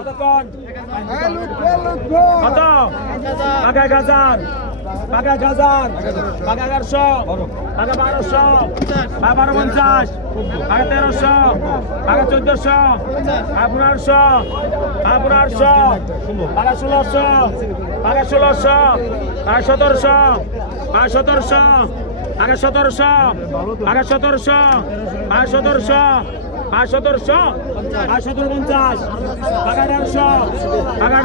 কতক্ষণ কত টাকা 1000 টাকা 1000 টাকা 1100 টাকা 1200 টাকা 1250 টাকা 1300 টাকা 1400 টাকা 1500 টাকা 1500 টাকা 1600 টাকা 1600 টাকা 1700 টাকা 1700 টাকা 1700 টাকা 1700 টাকা 1700 টাকা 1700 টাকা 1750 টাকা 1800 টাকা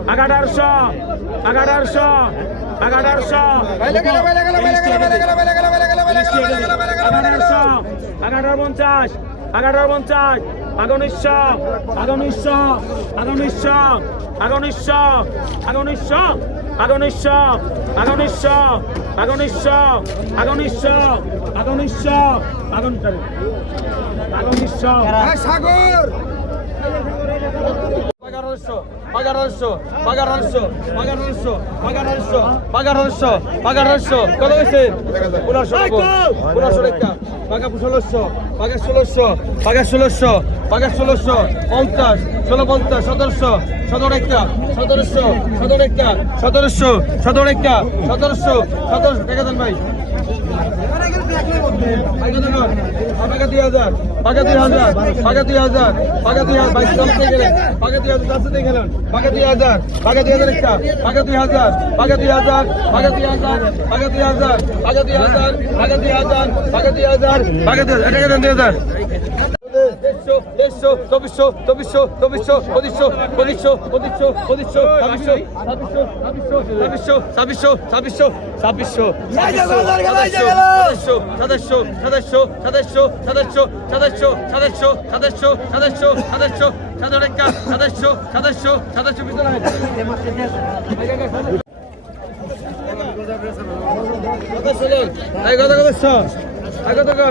1800 টাকা 1800 টাকা 1800 টাকা 1800 1850 1850 1900 1900 1900 1900 1900 1900 1900 1900 সাগর 1100 1100 1100 1100 1100 1100 1100 কত হয়েছে 1500 টাকা টাকা 1600 টাকা 1600 টাকা 1600 টাকা 1600 50 1650 1700 17 টাকা 1700 17 টাকা 1700 17 টাকা 1700 1700 টাকা দেন ভাই টাকা 2000 টাকা 2000 টাকা 2000 টাকা 2000 বাইক চালাতে গেলে টাকা 2000 চালাতে গেলেন টাকা 2000 টাকা 2000 একটা টাকা 2000 টাকা 2000 টাকা 2000 টাকা 2000 টাকা 2000 টাকা 2000 টাকা 2000 টাকা 2000 টাকা দেন 2000 দেড়শো চব্বিশশো চব্বিশশো চব্বিশশো পঁচিশশো পঁচিশশো পঁচিশশো পঁচিশশো ছাব্বিশশো ছাব্বিশশো ছাব্বিশশো ছাব্বিশশো ছাব্বিশশো ছাব্বিশশো সাতাশশো সাতাশশো সাতাশশো সাতাশশো সাতাশশো সাতাশশো সাতাশশো সাতাশশো সাতাশশো সাতাশো সাতাশশো সাতাশশো সাতাশশো ভিতরে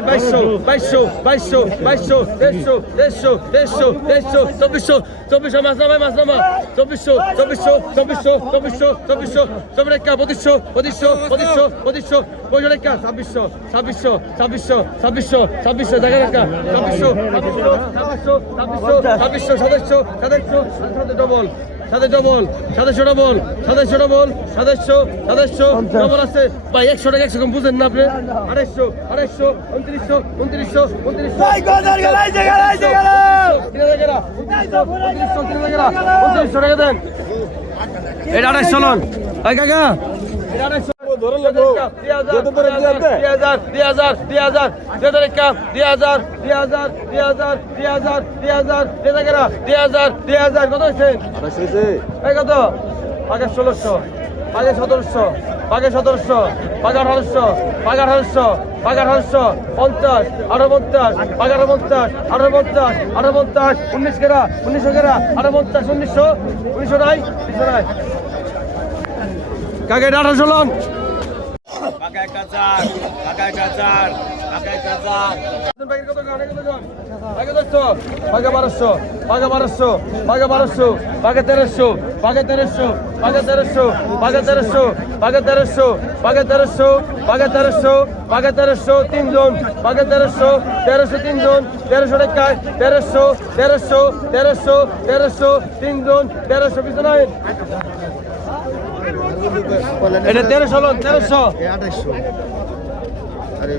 বাইশশো বাইশশো বাইশশো বাইশশো দেড়শো দেড়শো দেড়শো দেড়শো চব্বিশশো চব্বিশশো মাছ নামায় মাছ নামা চব্বিশশো চব্বিশশো চব্বিশশো চব্বিশশো চব্বিশশো চব্বিশ টাকা পঁচিশশো পঁচিশশো পঁচিশশো পঁচিশশো পঁচিশশো টাকা ছাব্বিশশো ছাব্বিশশো ছাব্বিশশো ছাব্বিশশো ছাব্বিশশো টাকা টাকা ছাব্বিশশো ছাব্বিশশো ছাব্বিশশো ছাব্বিশশো সাতাশশো সাতাশশো সাথে ডবল সাথে ডবল সাতাশশো ডবল সাতাশশো ডবল সাতাশশো সাতাশশো ডবল আছে ভাই 100 টাকা 100 কম বুঝেন না আপনি 250 250 2900 2900 2900 টাকা দেন এটা 250 লন ভাই কাকা এটা 250 ধরে লাগো যত ধরে দিতে 2000 2000 2000 2000 2000 2000 2000 2000 2000 কত হইছে এই কত আগে 1600 আগে 1700 আগে 1700 আগে 1800 আগে 1800 আগে 1800 50 58 আগে 58 58 58 19 কেরা 1900 কেরা 58 1900 1900 নাই 1900 নাই কাকে 1800 লন টাকা 1000 টাকা 1000 টাকা 1000 বাকি কত গানে কত জন বাকি 200 বাকি 1200 বাকি 1200 বাকি 1200 বাকি 1300 বাকি 1300 বাকি 1300 বাকি 1300 বাকি 1300 বাকি 1300 বাকি 1300 বাকি 1300 তিন জন বাকি 1300 1300 তিন জন 1300 টাকা 1300 1300 1300 1300 তিন জন 1300 পিছনে নাই এটা 1300 লন 1300 2800 আরে